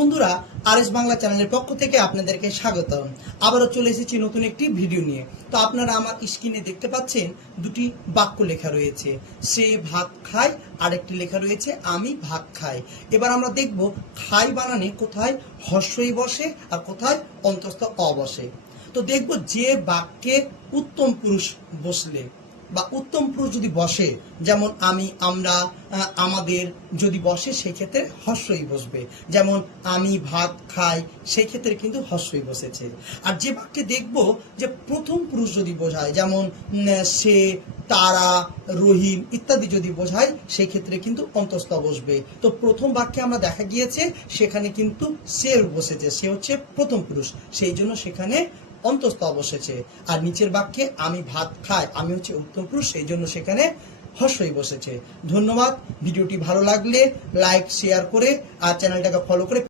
বন্ধুরা, আরএস বাংলা চ্যানেলের পক্ষ থেকে আপনাদেরকে স্বাগতম। আবারও চলে এসেছি নতুন একটি ভিডিও নিয়ে। তো আপনারা আমার স্ক্রিনে দেখতে পাচ্ছেন দুটি বাক্য লেখা রয়েছে, সে ভাত খায়, আরেকটি লেখা রয়েছে আমি ভাত খাই। এবার আমরা দেখব খাই বানানে কোথায় হর্ষই বসে আর কোথায় অন্তস্থ অ বসে। তো দেখব যে বাক্যে উত্তম পুরুষ বসলে বা উত্তম পুরুষ যদি বসে, যেমন আমি, আমরা, আমাদের যদি বসে সেই ক্ষেত্রে হর্ষই বসবে। যেমন আমি ভাত খাই, সেই ক্ষেত্রে কিন্তু হর্ষই বসেছে। আর যে বাক্যে দেখব যে প্রথম পুরুষ যদি বোঝায়, যেমন সে, তারা, রহিম ইত্যাদি যদি বোঝায়, সেই ক্ষেত্রে কিন্তু অন্তস্থ বসবে। তো প্রথম বাক্যে আমরা দেখা গিয়েছে সেখানে কিন্তু সে বসেছে, সে হচ্ছে প্রথম পুরুষ, সেই জন্য সেখানে অন্তস্থ বসেছে। আর নিচের বাক্যে আমি ভাত খাই, আমি হচ্ছে উত্তম পুরুষ, সেই জন্য সেখানে হর্ষই বসেছে। ধন্যবাদ। ভিডিওটি ভালো লাগলে লাইক, শেয়ার করে আর চ্যানেলটাকে ফলো করে